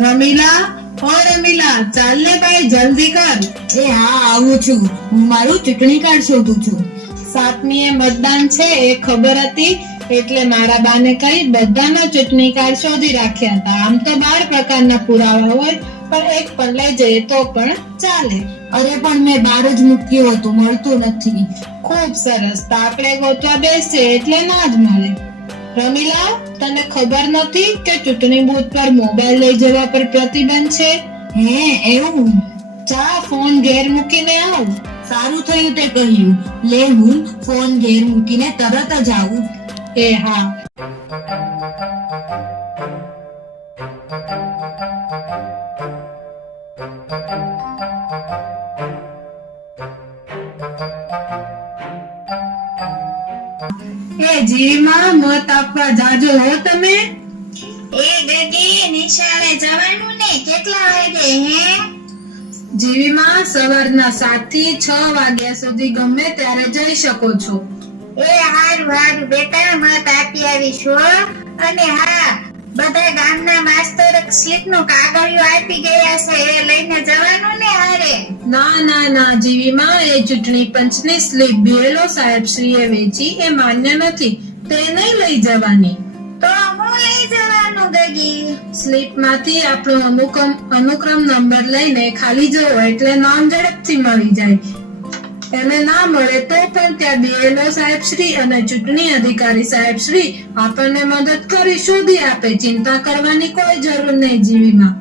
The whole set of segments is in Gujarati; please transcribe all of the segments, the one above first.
રમીલા, ઓ રમીલા, ચાલ ને ભાઈ, જલ્દી કર. એ હા, આવું છું. હું મારું ચૂંટણી કાર્ડ શોધું છું. 7મીએ મતદાન છે એ ખબર હતી, એટલે મારા બાને કહી બધાના ચૂંટણી કાર્ડ શોધી રાખ્યા હતા. આમ તો 12 પ્રકારના પુરાવા હોય, પણ એક પણ લઈ જઈએ તો પણ ચાલે. અરે પણ મેં બહાર જ મૂક્યું હતું, મળતું નથી. ખૂબ સરસ. તો આપણે ગોતવા બેસીએ એટલે ના જ મળે. રમીલા, તને ખબર નથી કે ચૂંટણી બૂથ પર મોબાઈલ લઈ જવા પર પ્રતિબંધ છે? હે, એવું? જા, ફોન ઘેર મૂકીને આવ. સારું થયું તે કહ્યું. લે, હું ફોન ઘેર મૂકીને તરત જ આવું. એ હા. એ જીમાં મત આપવા જાજો હો તમે. એ ગગી, નિશાળે જવાનું ને, કેટલા વાગે હે? જીવીમાં સવારના 7 થી 6 વાગ્યા સુધી ગમે ત્યારે જઈ શકો છો. એ હારું હારું બેટા, મત આપી આવીશું હો. અને હા, બધા ગામના માસ્તર સ્લીપ નું કાગળિયું આપી ગયા છે, એ લઈને જવાનું ને હારે. ના ના ના જીવીમાં, એ ચૂંટણી પંચની સ્લીપ બીએલઓ સાહેબ શ્રીએ વેચી, એ માન્ય નથી. તે નહીં લઈ જવાની. તો હું લઈ જવાનું ગગી? સ્લીપમાંથી આપણો અનુક્રમ નંબર લઈને ખાલી જવો, એટલે નામ ઝડપથી મળી જાય. એને ના મળે તો પણ ત્યાં બીએલઓ સાહેબ શ્રી અને ચૂંટણી અધિકારી સાહેબ શ્રી આપણને મદદ કરી શોધી આપે. ચિંતા કરવાની કોઈ જરૂર નહીં જીવીમાં.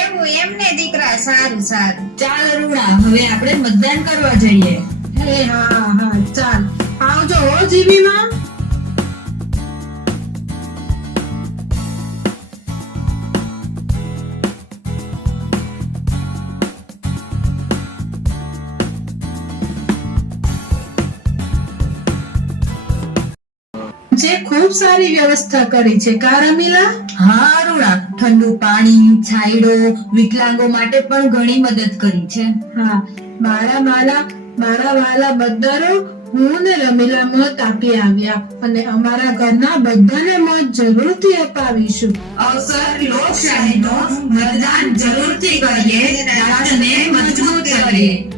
એવું એમને દીકરા, સારું સારું. ચાલ અરુણા, હવે આપણે મતદાન કરવા જઈએ. હે હા હા, ચાલ આવજો હો જીવીમાં. જે ખૂબ સારી વ્યવસ્થા કરી છે કા રમીલા? હા અરુણા, ઠંડુ પાણી, છાંયડો, વિકલાંગો માટે પણ ઘણી મદદ કરી છે. હા, મારા વાલા મતદારો, હું ને રમીલા મત આપી આવ્યા અને અમારા ઘરના બધાને મત જરૂરથી અપાવીશું. અવસર લોકશાહીનો, મતદાન જરૂરથી કરીએ, રાષ્ટ્રને મજબૂત કરીએ.